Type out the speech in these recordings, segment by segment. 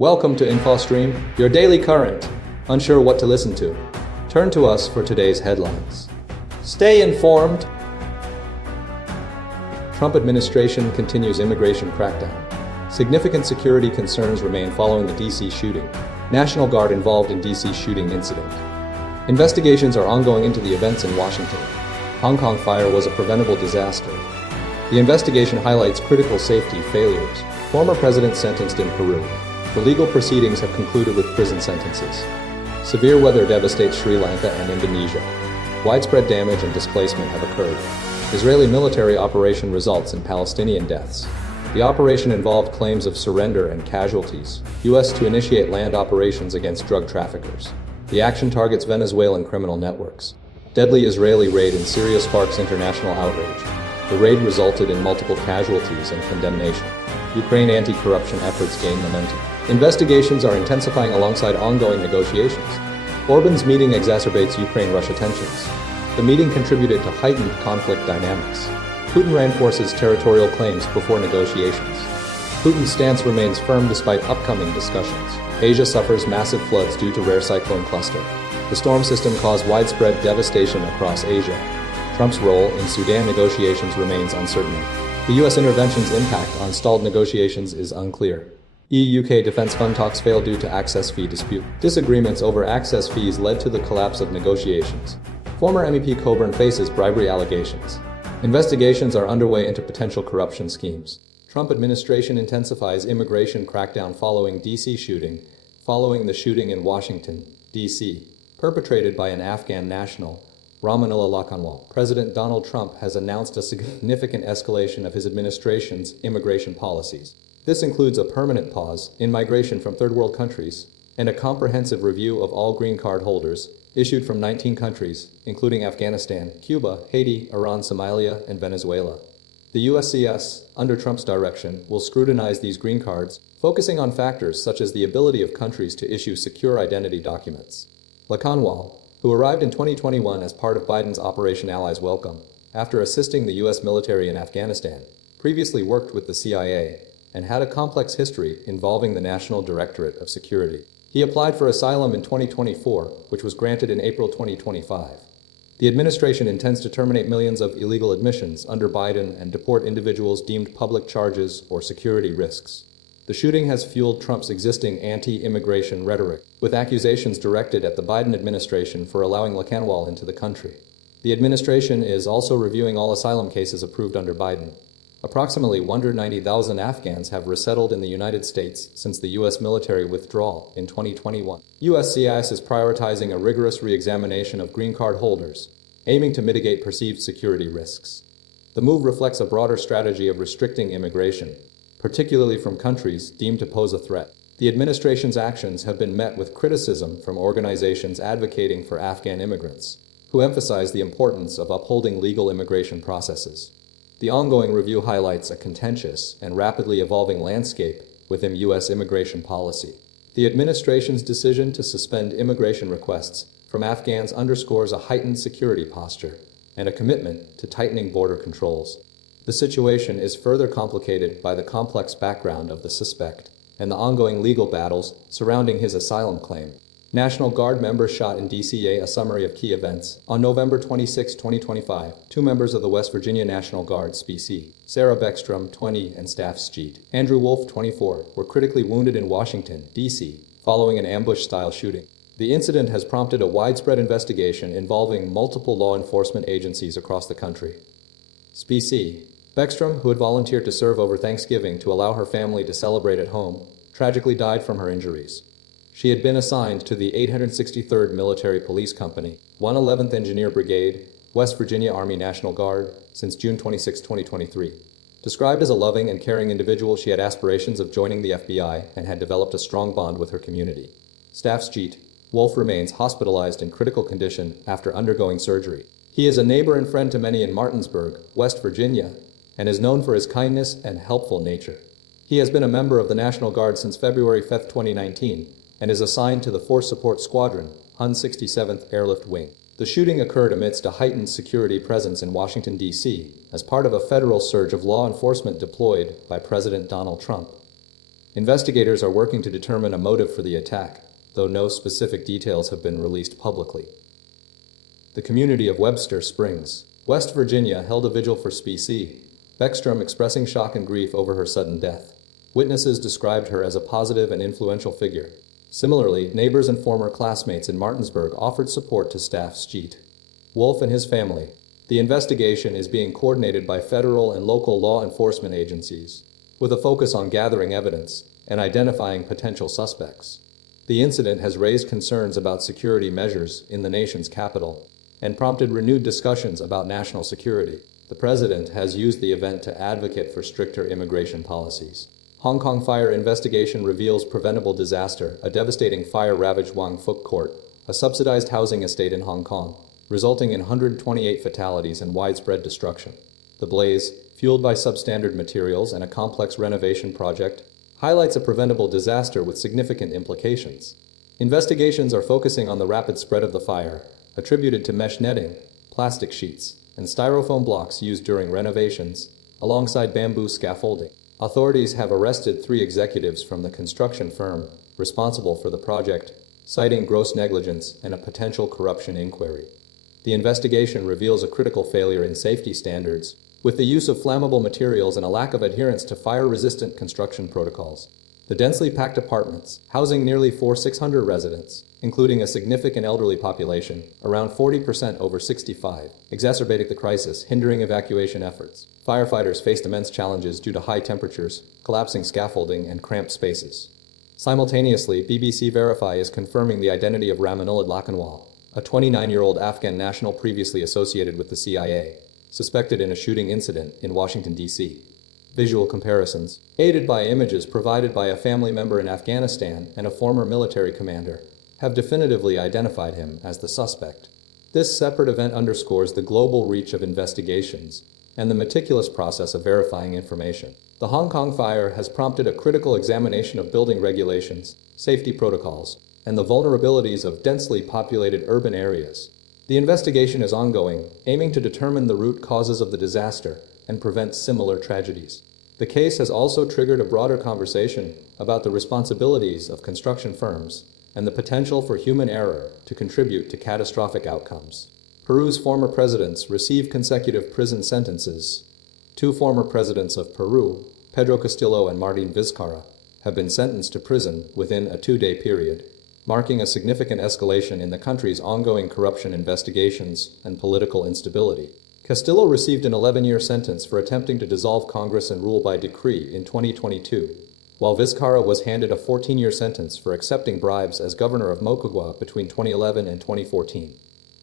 Welcome to InfoStream, your daily current. Unsure what to listen to? Turn to us for today's headlines. Stay informed. Trump administration continues immigration crackdown. Significant security concerns remain following the D.C. shooting. National Guard involved in D.C. shooting incident. Investigations are ongoing into the events in Washington. Hong Kong fire was a preventable disaster. The investigation highlights critical safety failures. Former president sentenced in Peru. The legal proceedings have concluded with prison sentences. Severe weather devastates Sri Lanka and Indonesia. Widespread damage and displacement have occurred. Israeli military operation results in Palestinian deaths. The operation involved claims of surrender and casualties. U.S. to initiate land operations against drug traffickers. The action targets Venezuelan criminal networks. Deadly Israeli raid in Syria sparks international outrage. The raid resulted in multiple casualties and condemnation. Ukraine anti-corruption efforts gain momentum. Investigations are intensifying alongside ongoing negotiations. Orban's meeting exacerbates Ukraine-Russia tensions. The meeting contributed to heightened conflict dynamics. Putin reinforces territorial claims before negotiations. Putin's stance remains firm despite upcoming discussions. Asia suffers massive floods due to rare cyclone cluster. The storm system caused widespread devastation across Asia. Trump's role in Sudan negotiations remains uncertain. The U.S. intervention's impact on stalled negotiations is unclear. EU-UK defense fund talks failed due to access fee dispute. Disagreements over access fees led to the collapse of negotiations. Former MEP Coburn faces bribery allegations. Investigations are underway into potential corruption schemes. Trump administration intensifies immigration crackdown following D.C. shooting. Following the shooting in Washington, D.C., perpetrated by an Afghan national, Ramanullah Lakanwal, President Donald Trump has announced a significant escalation of his administration's immigration policies. This includes a permanent pause in migration from third world countries and a comprehensive review of all green card holders issued from 19 countries, including Afghanistan, Cuba, Haiti, Iran, Somalia, and Venezuela. The USCIS, under Trump's direction, will scrutinize these green cards, focusing on factors such as the ability of countries to issue secure identity documents. Lakanwal, who arrived in 2021 as part of Biden's Operation Allies Welcome, after assisting the U.S. military in Afghanistan, previously worked with the CIA, and had a complex history involving the National Directorate of Security. He applied for asylum in 2024, which was granted in April 2025. The administration intends to terminate millions of illegal admissions under Biden and deport individuals deemed public charges or security risks. The shooting has fueled Trump's existing anti-immigration rhetoric, with accusations directed at the Biden administration for allowing Lakanwal into the country. The administration is also reviewing all asylum cases approved under Biden. Approximately 190,000 Afghans have resettled in the United States since the U.S. military withdrawal in 2021. USCIS is prioritizing a rigorous re-examination of green card holders, aiming to mitigate perceived security risks. The move reflects a broader strategy of restricting immigration, particularly from countries deemed to pose a threat. The administration's actions have been met with criticism from organizations advocating for Afghan immigrants, who emphasize the importance of upholding legal immigration processes. The ongoing review highlights a contentious and rapidly evolving landscape within U.S. immigration policy. The administration's decision to suspend immigration requests from Afghans underscores a heightened security posture and a commitment to tightening border controls. The situation is further complicated by the complex background of the suspect and the ongoing legal battles surrounding his asylum claim. National Guard members shot in DCA. A summary of key events. On November 26, 2025, two members of the West Virginia National Guard, SPC, Sarah Beckstrom, 20, and Staff Sjeet, Andrew Wolf, 24, were critically wounded in Washington, D.C., following an ambush-style shooting. The incident has prompted a widespread investigation involving multiple law enforcement agencies across the country. SPC, Beckstrom, who had volunteered to serve over Thanksgiving to allow her family to celebrate at home, tragically died from her injuries. She had been assigned to the 863rd Military Police Company, 111th Engineer Brigade, West Virginia Army National Guard, since June 26, 2023. Described as a loving and caring individual, she had aspirations of joining the FBI and had developed a strong bond with her community. Staff Sjeet, Wolf remains hospitalized in critical condition after undergoing surgery. He is a neighbor and friend to many in Martinsburg, West Virginia, and is known for his kindness and helpful nature. He has been a member of the National Guard since February 5, 2019, and is assigned to the Force Support Squadron, HUN 67th Airlift Wing. The shooting occurred amidst a heightened security presence in Washington, D.C., as part of a federal surge of law enforcement deployed by President Donald Trump. Investigators are working to determine a motive for the attack, though no specific details have been released publicly. The community of Webster Springs, West Virginia held a vigil for Specie Beckstrom, expressing shock and grief over her sudden death. Witnesses described her as a positive and influential figure. Similarly, neighbors and former classmates in Martinsburg offered support to staff Sjeet Wolf and his family. The investigation is being coordinated by federal and local law enforcement agencies, with a focus on gathering evidence and identifying potential suspects. The incident has raised concerns about security measures in the nation's capital and prompted renewed discussions about national security. The president has used the event to advocate for stricter immigration policies. Hong Kong fire investigation reveals preventable disaster. A devastating fire ravaged Wang Fuk Court, a subsidized housing estate in Hong Kong, resulting in 128 fatalities and widespread destruction. The blaze, fueled by substandard materials and a complex renovation project, highlights a preventable disaster with significant implications. Investigations are focusing on the rapid spread of the fire, attributed to mesh netting, plastic sheets, and styrofoam blocks used during renovations, alongside bamboo scaffolding. Authorities have arrested 3 executives from the construction firm responsible for the project, citing gross negligence and a potential corruption inquiry. The investigation reveals a critical failure in safety standards, with the use of flammable materials and a lack of adherence to fire-resistant construction protocols. The densely packed apartments, housing nearly 4,600 residents, including a significant elderly population, around 40% over 65, exacerbated the crisis, hindering evacuation efforts. Firefighters faced immense challenges due to high temperatures, collapsing scaffolding, and cramped spaces. Simultaneously, BBC Verify is confirming the identity of Ramanullah Lakhanwal, a 29-year-old Afghan national previously associated with the CIA, suspected in a shooting incident in Washington, D.C. Visual comparisons, aided by images provided by a family member in Afghanistan and a former military commander, have definitively identified him as the suspect. This separate event underscores the global reach of investigations and the meticulous process of verifying information. The Hong Kong fire has prompted a critical examination of building regulations, safety protocols, and the vulnerabilities of densely populated urban areas. The investigation is ongoing, aiming to determine the root causes of the disaster and prevent similar tragedies. The case has also triggered a broader conversation about the responsibilities of construction firms and the potential for human error to contribute to catastrophic outcomes. Peru's former presidents receive consecutive prison sentences. 2 former presidents of Peru, Pedro Castillo and Martin Vizcarra, have been sentenced to prison within a 2-day period, marking a significant escalation in the country's ongoing corruption investigations and political instability. Castillo received an 11-year sentence for attempting to dissolve Congress and rule by decree in 2022, while Vizcarra was handed a 14-year sentence for accepting bribes as governor of Moquegua between 2011 and 2014.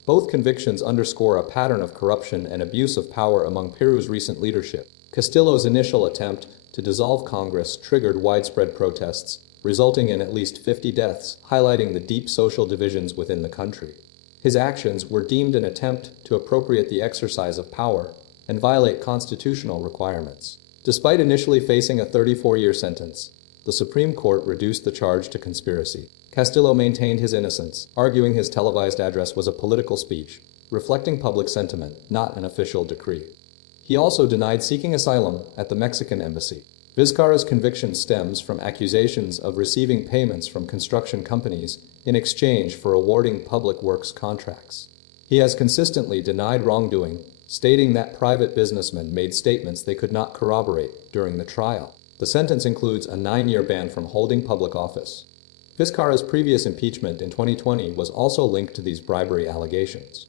Both convictions underscore a pattern of corruption and abuse of power among Peru's recent leadership. Castillo's initial attempt to dissolve Congress triggered widespread protests, resulting in at least 50 deaths, highlighting the deep social divisions within the country. His actions were deemed an attempt to appropriate the exercise of power and violate constitutional requirements. Despite initially facing a 34-year sentence, the Supreme Court reduced the charge to conspiracy. Castillo maintained his innocence, arguing his televised address was a political speech, reflecting public sentiment, not an official decree. He also denied seeking asylum at the Mexican embassy. Vizcarra's conviction stems from accusations of receiving payments from construction companies in exchange for awarding public works contracts. He has consistently denied wrongdoing, stating that private businessmen made statements they could not corroborate during the trial. The sentence includes a 9-year ban from holding public office. Vizcarra's previous impeachment in 2020 was also linked to these bribery allegations.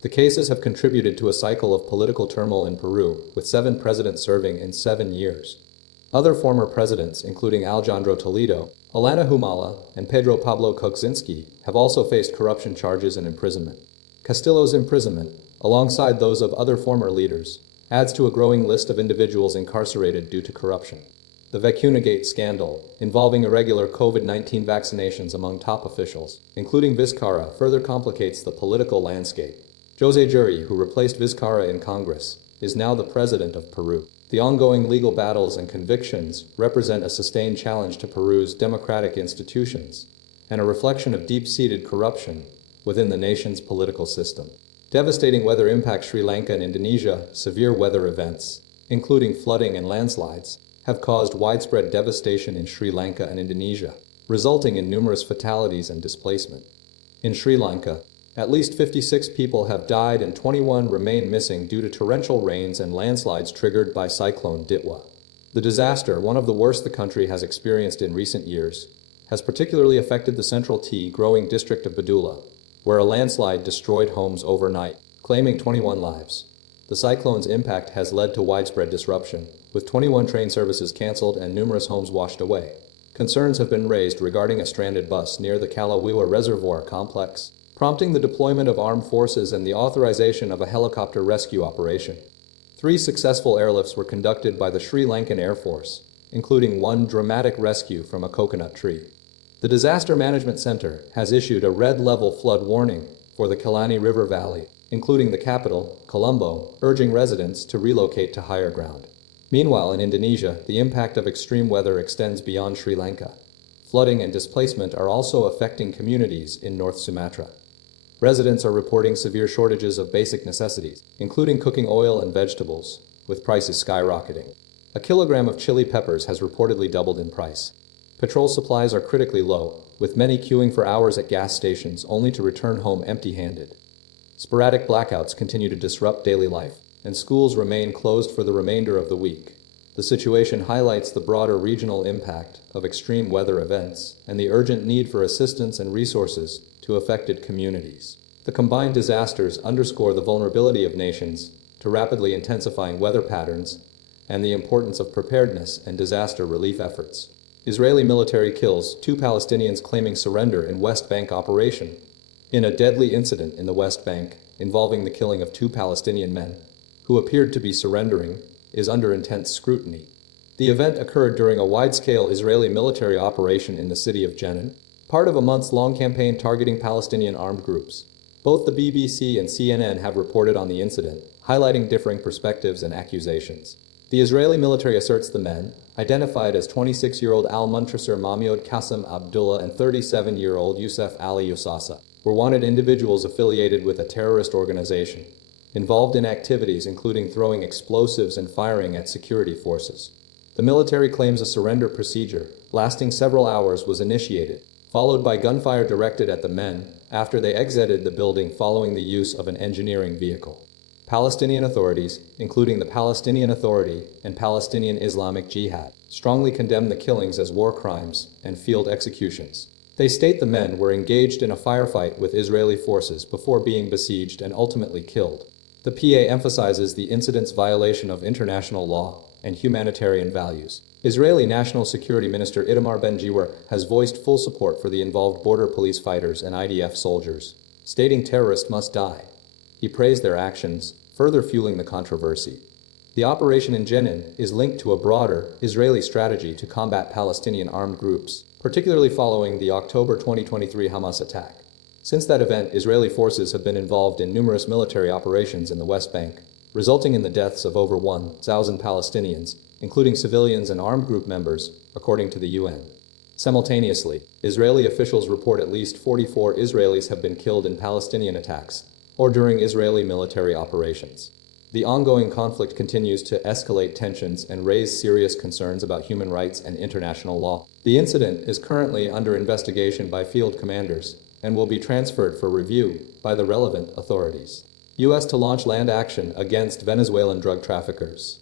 The cases have contributed to a cycle of political turmoil in Peru, with 7 presidents serving in 7 years. Other former presidents, including Alejandro Toledo, Ollanta Humala, and Pedro Pablo Kuczynski, have also faced corruption charges and imprisonment. Castillo's imprisonment, alongside those of other former leaders, adds to a growing list of individuals incarcerated due to corruption. The Vacunagate scandal, involving irregular COVID-19 vaccinations among top officials, including Vizcarra, further complicates the political landscape. José Jury, who replaced Vizcarra in Congress, is now the president of Peru. The ongoing legal battles and convictions represent a sustained challenge to Peru's democratic institutions and a reflection of deep-seated corruption within the nation's political system. Devastating weather impacts Sri Lanka and Indonesia. Severe weather events, including flooding and landslides, have caused widespread devastation in Sri Lanka and Indonesia, resulting in numerous fatalities and displacement. In Sri Lanka, at least 56 people have died and 21 remain missing due to torrential rains and landslides triggered by Cyclone Ditwa. The disaster, one of the worst the country has experienced in recent years, has particularly affected the central tea-growing district of Badulla, where a landslide destroyed homes overnight, claiming 21 lives. The cyclone's impact has led to widespread disruption, with 21 train services cancelled and numerous homes washed away. Concerns have been raised regarding a stranded bus near the Kalawiwa Reservoir complex, prompting the deployment of armed forces and the authorization of a helicopter rescue operation. 3 successful airlifts were conducted by the Sri Lankan Air Force, including one dramatic rescue from a coconut tree. The Disaster Management Center has issued a red-level flood warning for the Kalani River Valley, including the capital, Colombo, urging residents to relocate to higher ground. Meanwhile, in Indonesia, the impact of extreme weather extends beyond Sri Lanka. Flooding and displacement are also affecting communities in North Sumatra. Residents are reporting severe shortages of basic necessities, including cooking oil and vegetables, with prices skyrocketing. A kilogram of chili peppers has reportedly doubled in price. Petrol supplies are critically low, with many queuing for hours at gas stations only to return home empty-handed. Sporadic blackouts continue to disrupt daily life, and schools remain closed for the remainder of the week. The situation highlights the broader regional impact of extreme weather events and the urgent need for assistance and resources to affected communities. The combined disasters underscore the vulnerability of nations to rapidly intensifying weather patterns and the importance of preparedness and disaster relief efforts. Israeli military kills 2 Palestinians claiming surrender in West Bank operation. In a deadly incident in the West Bank involving the killing of 2 Palestinian men, who appeared to be surrendering, is under intense scrutiny. The event occurred during a wide-scale Israeli military operation in the city of Jenin, part of a months-long campaign targeting Palestinian armed groups. Both the BBC and CNN have reported on the incident, highlighting differing perspectives and accusations. The Israeli military asserts the men, identified as 26-year-old Al-Muntasir Mahmoud Qasim Abdullah and 37-year-old Youssef Ali Yousasa, were wanted individuals affiliated with a terrorist organization, involved in activities including throwing explosives and firing at security forces. The military claims a surrender procedure, lasting several hours, was initiated, followed by gunfire directed at the men after they exited the building following the use of an engineering vehicle. Palestinian authorities, including the Palestinian Authority and Palestinian Islamic Jihad, strongly condemn the killings as war crimes and field executions. They state the men were engaged in a firefight with Israeli forces before being besieged and ultimately killed. The PA emphasizes the incident's violation of international law and humanitarian values. Israeli National Security Minister Itamar Ben-Gvir has voiced full support for the involved border police fighters and IDF soldiers, stating terrorists must die. He praised their actions, further fueling the controversy. The operation in Jenin is linked to a broader Israeli strategy to combat Palestinian armed groups, particularly following the October 2023 Hamas attack. Since that event, Israeli forces have been involved in numerous military operations in the West Bank, resulting in the deaths of over 1,000 Palestinians, including civilians and armed group members, according to the UN. Simultaneously, Israeli officials report at least 44 Israelis have been killed in Palestinian attacks, or during Israeli military operations. The ongoing conflict continues to escalate tensions and raise serious concerns about human rights and international law. The incident is currently under investigation by field commanders and will be transferred for review by the relevant authorities. U.S. to launch land action against Venezuelan drug traffickers.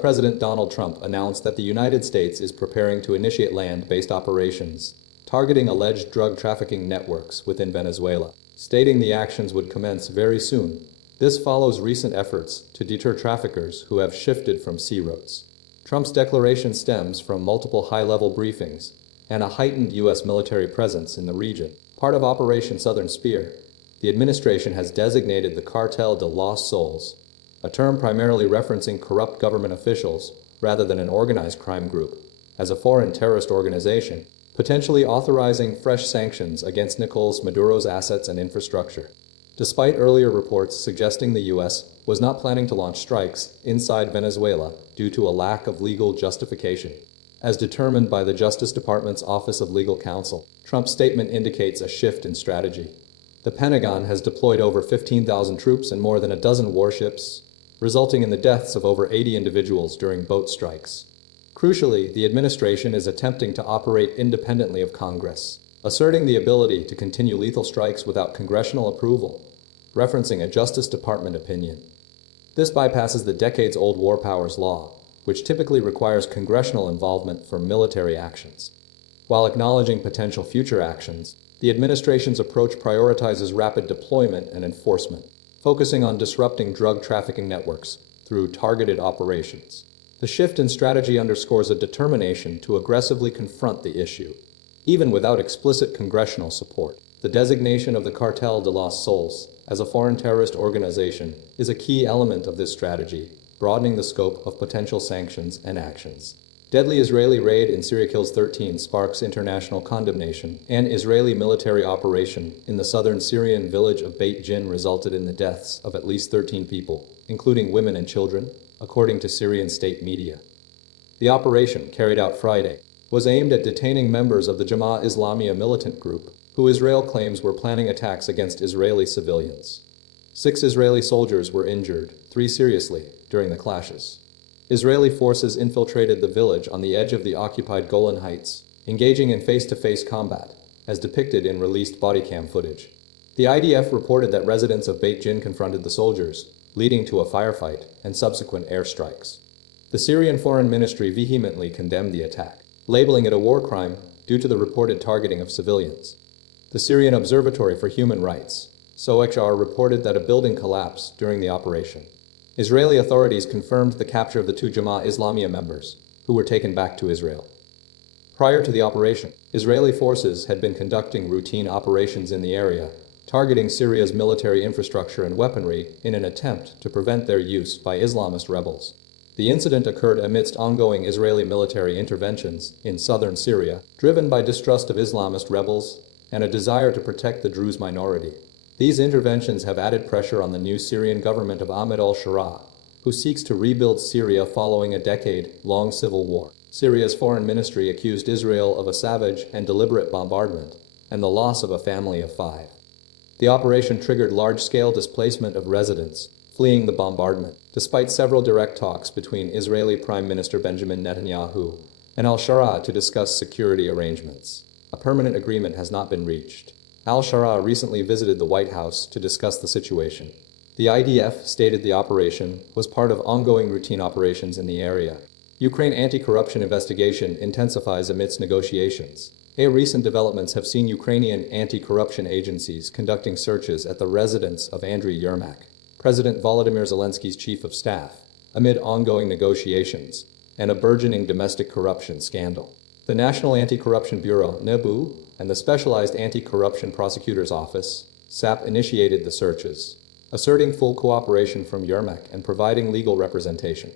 President Donald Trump announced that the United States is preparing to initiate land-based operations targeting alleged drug trafficking networks within Venezuela, stating the actions would commence very soon. This follows recent efforts to deter traffickers who have shifted from sea routes. Trump's declaration stems from multiple high-level briefings and a heightened U.S. military presence in the region. Part of Operation Southern Spear, the administration has designated the Cartel de los Soles, a term primarily referencing corrupt government officials rather than an organized crime group, as a foreign terrorist organization, potentially authorizing fresh sanctions against Nicolas Maduro's assets and infrastructure. Despite earlier reports suggesting the U.S. was not planning to launch strikes inside Venezuela due to a lack of legal justification, as determined by the Justice Department's Office of Legal Counsel, Trump's statement indicates a shift in strategy. The Pentagon has deployed over 15,000 troops and more than a dozen warships, resulting in the deaths of over 80 individuals during boat strikes. Crucially, the administration is attempting to operate independently of Congress, asserting the ability to continue lethal strikes without congressional approval, referencing a Justice Department opinion. This bypasses the decades-old War Powers Law, which typically requires congressional involvement for military actions. While acknowledging potential future actions, the administration's approach prioritizes rapid deployment and enforcement, focusing on disrupting drug trafficking networks through targeted operations. The shift in strategy underscores a determination to aggressively confront the issue, even without explicit congressional support. The designation of the Cartel de los Soles as a foreign terrorist organization is a key element of this strategy, broadening the scope of potential sanctions and actions. Deadly Israeli raid in Syria kills 13 sparks international condemnation. An Israeli military operation in the southern Syrian village of Beit Jin resulted in the deaths of at least 13 people, including women and children, according to Syrian state media. The operation, carried out Friday, was aimed at detaining members of the Jamaah Islamiyah militant group, who Israel claims were planning attacks against Israeli civilians. 6 Israeli soldiers were injured, 3 seriously, during the clashes. Israeli forces infiltrated the village on the edge of the occupied Golan Heights, engaging in face-to-face combat, as depicted in released bodycam footage. The IDF reported that residents of Beit Jin confronted the soldiers, leading to a firefight and subsequent airstrikes. The Syrian Foreign Ministry vehemently condemned the attack, labeling it a war crime due to the reported targeting of civilians. The Syrian Observatory for Human Rights, SOHR, reported that a building collapsed during the operation. Israeli authorities confirmed the capture of the 2 Jamaah Islamiyah members, who were taken back to Israel. Prior to the operation, Israeli forces had been conducting routine operations in the area, targeting Syria's military infrastructure and weaponry in an attempt to prevent their use by Islamist rebels. The incident occurred amidst ongoing Israeli military interventions in southern Syria, driven by distrust of Islamist rebels and a desire to protect the Druze minority. These interventions have added pressure on the new Syrian government of Ahmed al-Sharaa, who seeks to rebuild Syria following a decade-long civil war. Syria's foreign ministry accused Israel of a savage and deliberate bombardment and the loss of a family of 5. The operation triggered large-scale displacement of residents, fleeing the bombardment, despite several direct talks between Israeli Prime Minister Benjamin Netanyahu and al-Sharaa to discuss security arrangements. A permanent agreement has not been reached. Al-Sharaa recently visited the White House to discuss the situation. The IDF stated the operation was part of ongoing routine operations in the area. Ukraine anti-corruption investigation intensifies amidst negotiations. Recent developments have seen Ukrainian anti-corruption agencies conducting searches at the residence of Andriy Yermak, President Volodymyr Zelensky's chief of staff, amid ongoing negotiations and a burgeoning domestic corruption scandal. The National Anti-Corruption Bureau, NABU, and the Specialized Anti-Corruption Prosecutor's Office, SAP, initiated the searches, asserting full cooperation from Yermak and providing legal representation.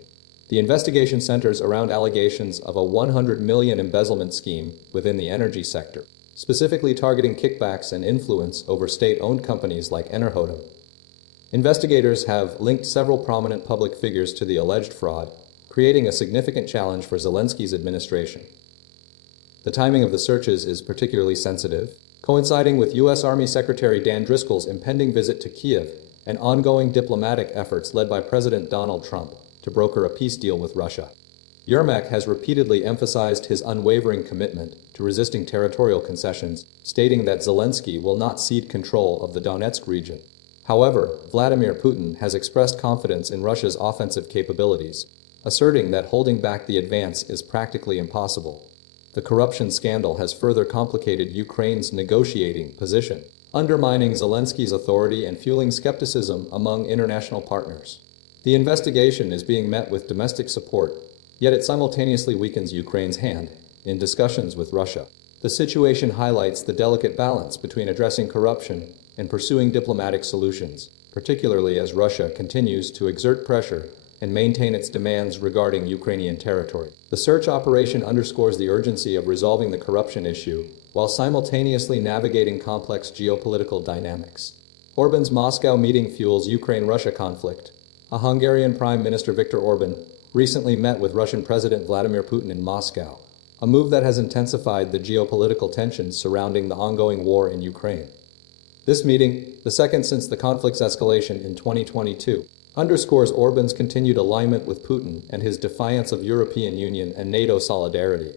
The investigation centers around allegations of a $100 million embezzlement scheme within the energy sector, specifically targeting kickbacks and influence over state-owned companies like Enerhodem. Investigators have linked several prominent public figures to the alleged fraud, creating a significant challenge for Zelensky's administration. The timing of the searches is particularly sensitive, coinciding with U.S. Army Secretary Dan Driscoll's impending visit to Kiev and ongoing diplomatic efforts led by President Donald Trump to broker a peace deal with Russia. Yermak has repeatedly emphasized his unwavering commitment to resisting territorial concessions, stating that Zelensky will not cede control of the Donetsk region. However, Vladimir Putin has expressed confidence in Russia's offensive capabilities, asserting that holding back the advance is practically impossible. The corruption scandal has further complicated Ukraine's negotiating position, undermining Zelensky's authority and fueling skepticism among international partners. The investigation is being met with domestic support, yet it simultaneously weakens Ukraine's hand in discussions with Russia. The situation highlights the delicate balance between addressing corruption and pursuing diplomatic solutions, particularly as Russia continues to exert pressure and maintain its demands regarding Ukrainian territory. The search operation underscores the urgency of resolving the corruption issue while simultaneously navigating complex geopolitical dynamics. Orban's Moscow meeting fuels Ukraine-Russia conflict. A Hungarian Prime Minister Viktor Orban recently met with Russian President Vladimir Putin in Moscow, a move that has intensified the geopolitical tensions surrounding the ongoing war in Ukraine. This meeting, the second since the conflict's escalation in 2022, underscores Orban's continued alignment with Putin and his defiance of European Union and NATO solidarity.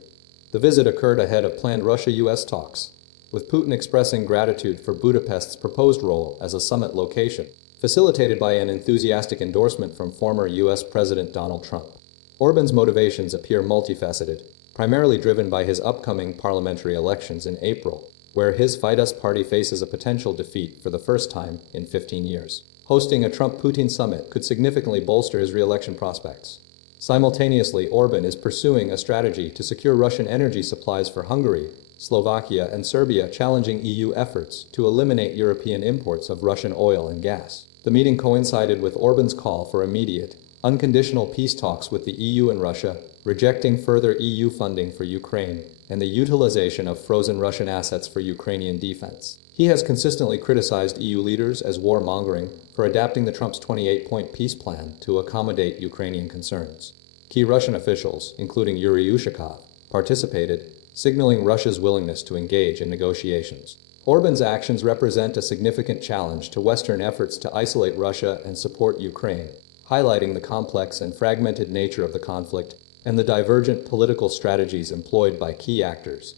The visit occurred ahead of planned Russia-US talks, with Putin expressing gratitude for Budapest's proposed role as a summit location, facilitated by an enthusiastic endorsement from former US President Donald Trump. Orban's motivations appear multifaceted, primarily driven by his upcoming parliamentary elections in April, where his Fidesz party faces a potential defeat for the first time in 15 years. Hosting a Trump-Putin summit could significantly bolster his re-election prospects. Simultaneously, Orban is pursuing a strategy to secure Russian energy supplies for Hungary, Slovakia, and Serbia, challenging EU efforts to eliminate European imports of Russian oil and gas. The meeting coincided with Orban's call for immediate, unconditional peace talks with the EU and Russia, rejecting further EU funding for Ukraine, and the utilization of frozen Russian assets for Ukrainian defense. He has consistently criticized EU leaders as warmongering for adapting the Trump's 28-point peace plan to accommodate Ukrainian concerns. Key Russian officials, including Yuri Ushakov, participated, signaling Russia's willingness to engage in negotiations. Orban's actions represent a significant challenge to Western efforts to isolate Russia and support Ukraine, highlighting the complex and fragmented nature of the conflict and the divergent political strategies employed by key actors.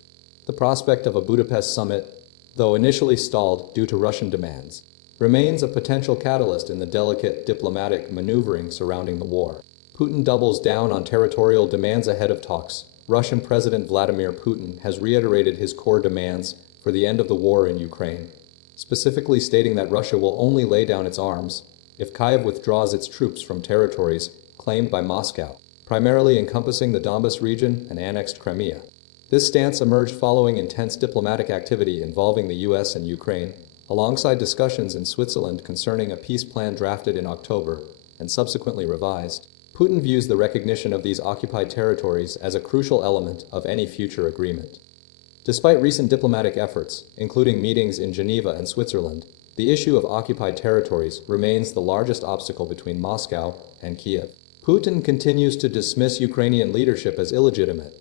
The prospect of a Budapest summit, though initially stalled due to Russian demands, remains a potential catalyst in the delicate diplomatic maneuvering surrounding the war. Putin doubles down on territorial demands ahead of talks. Russian President Vladimir Putin has reiterated his core demands for the end of the war in Ukraine, specifically stating that Russia will only lay down its arms if Kyiv withdraws its troops from territories claimed by Moscow, primarily encompassing the Donbas region and annexed Crimea. This stance emerged following intense diplomatic activity involving the US and Ukraine, alongside discussions in Switzerland concerning a peace plan drafted in October and subsequently revised. Putin views the recognition of these occupied territories as a crucial element of any future agreement. Despite recent diplomatic efforts, including meetings in Geneva and Switzerland, the issue of occupied territories remains the largest obstacle between Moscow and Kyiv. Putin continues to dismiss Ukrainian leadership as illegitimate,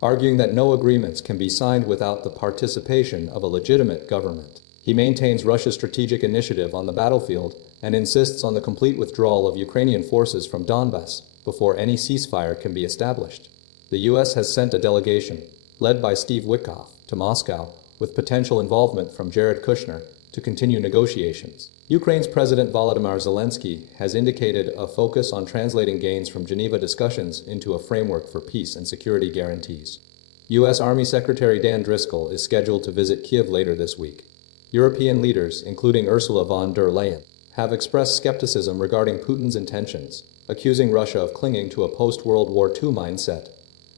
arguing that no agreements can be signed without the participation of a legitimate government. He maintains Russia's strategic initiative on the battlefield and insists on the complete withdrawal of Ukrainian forces from Donbas before any ceasefire can be established. The US has sent a delegation, led by Steve Witkoff, to Moscow, with potential involvement from Jared Kushner, to continue negotiations. Ukraine's President Volodymyr Zelensky has indicated a focus on translating gains from Geneva discussions into a framework for peace and security guarantees. U.S. Army Secretary Dan Driscoll is scheduled to visit Kyiv later this week. European leaders, including Ursula von der Leyen, have expressed skepticism regarding Putin's intentions, accusing Russia of clinging to a post-World War II mindset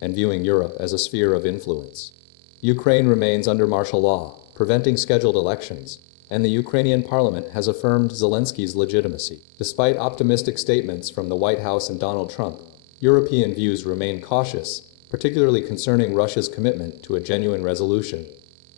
and viewing Europe as a sphere of influence. Ukraine remains under martial law, preventing scheduled elections, and the Ukrainian parliament has affirmed Zelensky's legitimacy. Despite optimistic statements from the White House and Donald Trump, European views remain cautious, particularly concerning Russia's commitment to a genuine resolution.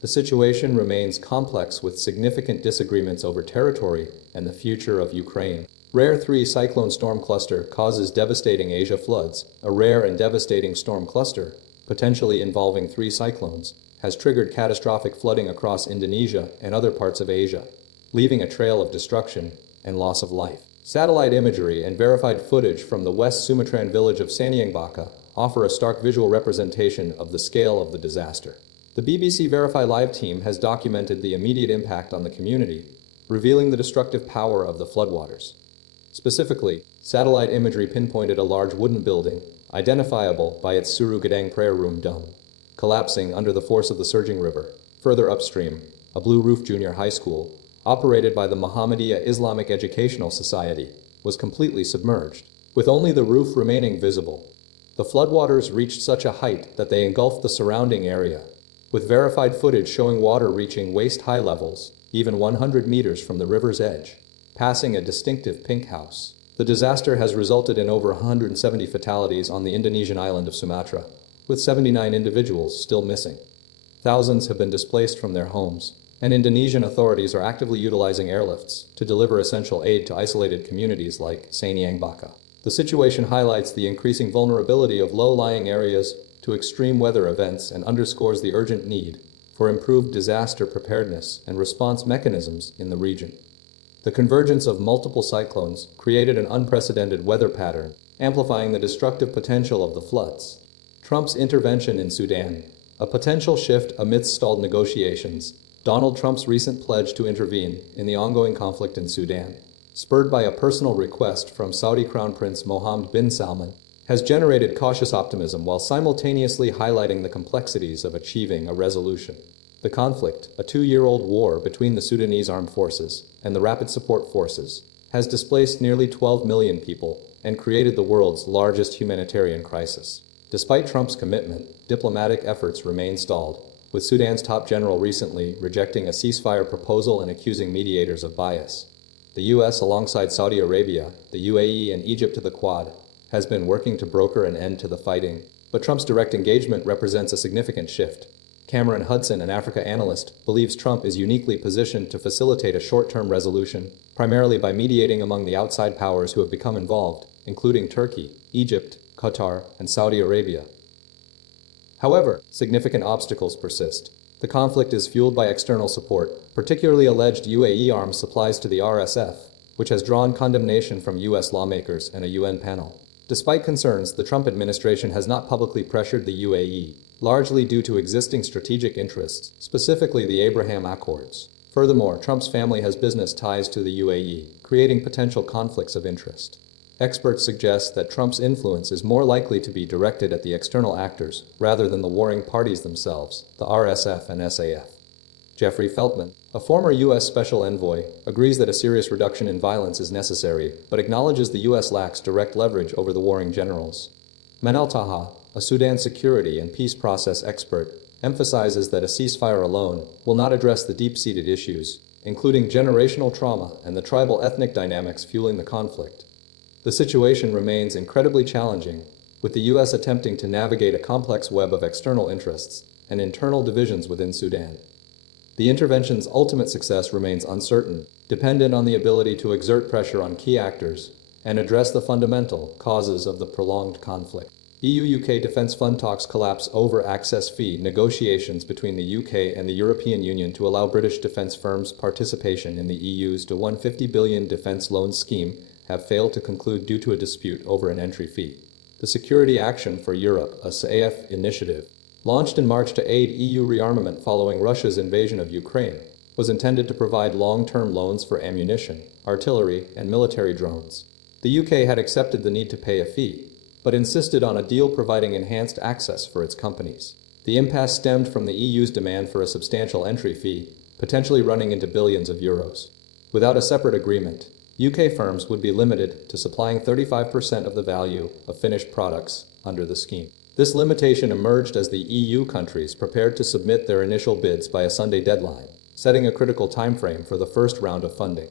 The situation remains complex with significant disagreements over territory and the future of Ukraine. Rare Three-Cyclone storm cluster causes devastating Asia floods. A rare and devastating storm cluster, potentially involving 3 cyclones, has triggered catastrophic flooding across Indonesia and other parts of Asia, leaving a trail of destruction and loss of life. Satellite imagery and verified footage from the West Sumatran village of Sangiang Baka offer a stark visual representation of the scale of the disaster. The BBC Verify Live team has documented the immediate impact on the community, revealing the destructive power of the floodwaters. Specifically, satellite imagery pinpointed a large wooden building, identifiable by its Surugadang prayer room dome, collapsing under the force of the surging river. Further upstream, a Blue Roof Junior High School, operated by the Muhammadiyah Islamic Educational Society, was completely submerged, with only the roof remaining visible. The floodwaters reached such a height that they engulfed the surrounding area, with verified footage showing water reaching waist-high levels, even 100 meters from the river's edge, passing a distinctive pink house. The disaster has resulted in over 170 fatalities on the Indonesian island of Sumatra, with 79 individuals still missing. Thousands have been displaced from their homes, and Indonesian authorities are actively utilizing airlifts to deliver essential aid to isolated communities like Sangiang Baka. The situation highlights the increasing vulnerability of low-lying areas to extreme weather events and underscores the urgent need for improved disaster preparedness and response mechanisms in the region. The convergence of multiple cyclones created an unprecedented weather pattern, amplifying the destructive potential of the floods. Trump's intervention in Sudan, a potential shift amidst stalled negotiations. Donald Trump's recent pledge to intervene in the ongoing conflict in Sudan, spurred by a personal request from Saudi Crown Prince Mohammed bin Salman, has generated cautious optimism while simultaneously highlighting the complexities of achieving a resolution. The conflict, a 2-year-old war between the Sudanese armed forces and the Rapid Support Forces, has displaced nearly 12 million people and created the world's largest humanitarian crisis. Despite Trump's commitment, diplomatic efforts remain stalled, with Sudan's top general recently rejecting a ceasefire proposal and accusing mediators of bias. The U.S., alongside Saudi Arabia, the UAE, and Egypt to the Quad, has been working to broker an end to the fighting, but Trump's direct engagement represents a significant shift. Cameron Hudson, an Africa analyst, believes Trump is uniquely positioned to facilitate a short-term resolution, primarily by mediating among the outside powers who have become involved, including Turkey, Egypt, Qatar, and Saudi Arabia. However, significant obstacles persist. The conflict is fueled by external support, particularly alleged UAE arms supplies to the RSF, which has drawn condemnation from U.S. lawmakers and a UN panel. Despite concerns, the Trump administration has not publicly pressured the UAE, largely due to existing strategic interests, specifically the Abraham Accords. Furthermore, Trump's family has business ties to the UAE, creating potential conflicts of interest. Experts suggest that Trump's influence is more likely to be directed at the external actors rather than the warring parties themselves, the RSF and SAF. Jeffrey Feltman, a former U.S. Special Envoy, agrees that a serious reduction in violence is necessary, but acknowledges the U.S. lacks direct leverage over the warring generals. Manal Taha, a Sudan security and peace process expert, emphasizes that a ceasefire alone will not address the deep-seated issues, including generational trauma and the tribal ethnic dynamics fueling the conflict. The situation remains incredibly challenging, with the U.S. attempting to navigate a complex web of external interests and internal divisions within Sudan. The intervention's ultimate success remains uncertain, dependent on the ability to exert pressure on key actors and address the fundamental causes of the prolonged conflict. EU-UK defense fund talks collapse over access fee negotiations between the UK and the European Union to allow British defense firms' participation in the EU's £150 billion defense loan scheme have failed to conclude due to a dispute over an entry fee. The Security Action for Europe, a SAF initiative, launched in March to aid EU rearmament following Russia's invasion of Ukraine, was intended to provide long-term loans for ammunition, artillery, and military drones. The UK had accepted the need to pay a fee, but insisted on a deal providing enhanced access for its companies. The impasse stemmed from the EU's demand for a substantial entry fee, potentially running into billions of euros. Without a separate agreement, UK firms would be limited to supplying 35% of the value of finished products under the scheme. This limitation emerged as the EU countries prepared to submit their initial bids by a Sunday deadline, setting a critical timeframe for the first round of funding.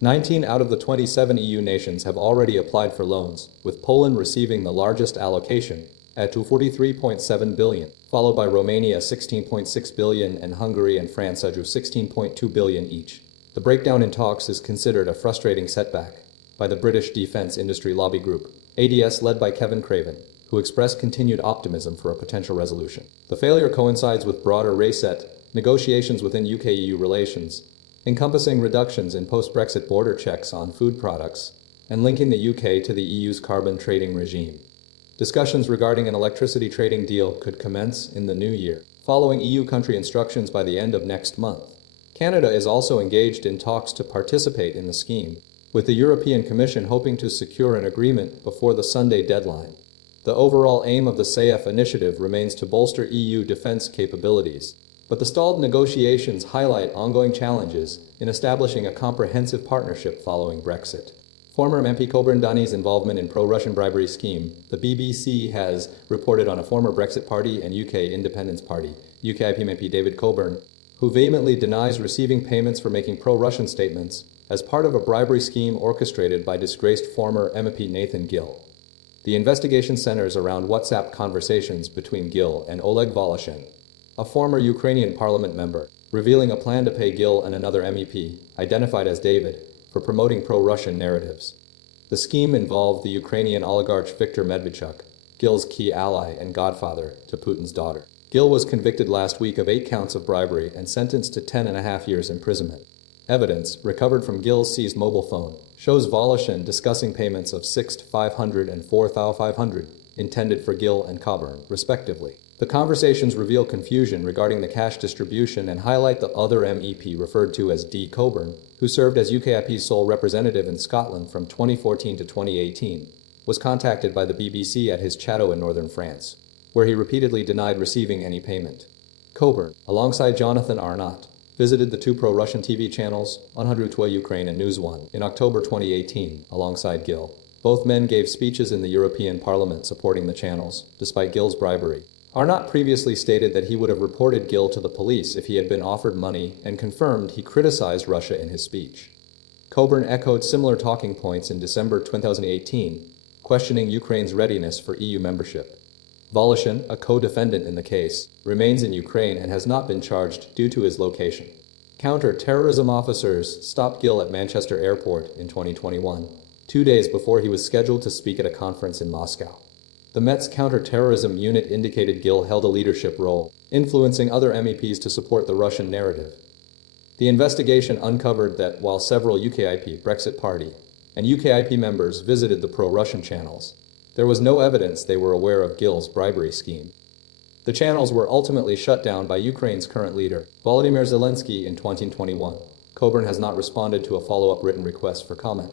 19 out of the 27 EU nations have already applied for loans, with Poland receiving the largest allocation at €43.7 billion, followed by Romania $16.6 billion and Hungary and France at $16.2 billion each. The breakdown in talks is considered a frustrating setback by the British Defence Industry Lobby Group, ADS, led by Kevin Craven, who expressed continued optimism for a potential resolution. The failure coincides with broader reset negotiations within UK-EU relations, encompassing reductions in post-Brexit border checks on food products and linking the UK to the EU's carbon trading regime. Discussions regarding an electricity trading deal could commence in the new year, following EU country instructions by the end of next month. Canada is also engaged in talks to participate in the scheme, with the European Commission hoping to secure an agreement before the Sunday deadline. The overall aim of the SAF initiative remains to bolster EU defense capabilities, but the stalled negotiations highlight ongoing challenges in establishing a comprehensive partnership following Brexit. Former MP Coburn Dani's involvement in pro-Russian bribery scheme, the BBC has reported on a former Brexit Party and UK Independence Party, UKIP MP David Coburn, who vehemently denies receiving payments for making pro-Russian statements as part of a bribery scheme orchestrated by disgraced former MP Nathan Gill. The investigation centers around WhatsApp conversations between Gill and Oleg Voloshin, a former Ukrainian parliament member, revealing a plan to pay Gill and another MEP, identified as David, for promoting pro-Russian narratives. The scheme involved the Ukrainian oligarch Viktor Medvedchuk, Gill's key ally and godfather to Putin's daughter. Gill was convicted last week of 8 counts of bribery and sentenced to 10.5 years imprisonment. Evidence, recovered from Gil's seized mobile phone, shows Voloshin discussing payments of 6,500 and 4,500, intended for Gil and Coburn, respectively. The conversations reveal confusion regarding the cash distribution and highlight the other MEP referred to as D. Coburn, who served as UKIP's sole representative in Scotland from 2014 to 2018, was contacted by the BBC at his chateau in northern France, where he repeatedly denied receiving any payment. Coburn, alongside Jonathan Arnott, visited the two pro-Russian TV channels, 102 Ukraine and News One, in October 2018, alongside Gil. Both men gave speeches in the European Parliament supporting the channels, despite Gil's bribery. Arnott previously stated that he would have reported Gil to the police if he had been offered money and confirmed he criticized Russia in his speech. Coburn echoed similar talking points in December 2018, questioning Ukraine's readiness for EU membership. Voloshin, a co-defendant in the case, remains in Ukraine and has not been charged due to his location. Counter-terrorism officers stopped Gil at Manchester Airport in 2021, 2 days before he was scheduled to speak at a conference in Moscow. The Met's counter-terrorism unit indicated Gil held a leadership role, influencing other MEPs to support the Russian narrative. The investigation uncovered that while several UKIP Brexit Party and UKIP members visited the pro-Russian channels, there was no evidence they were aware of Gil's bribery scheme. The channels were ultimately shut down by Ukraine's current leader, Volodymyr Zelensky, in 2021. Coburn has not responded to a follow-up written request for comment.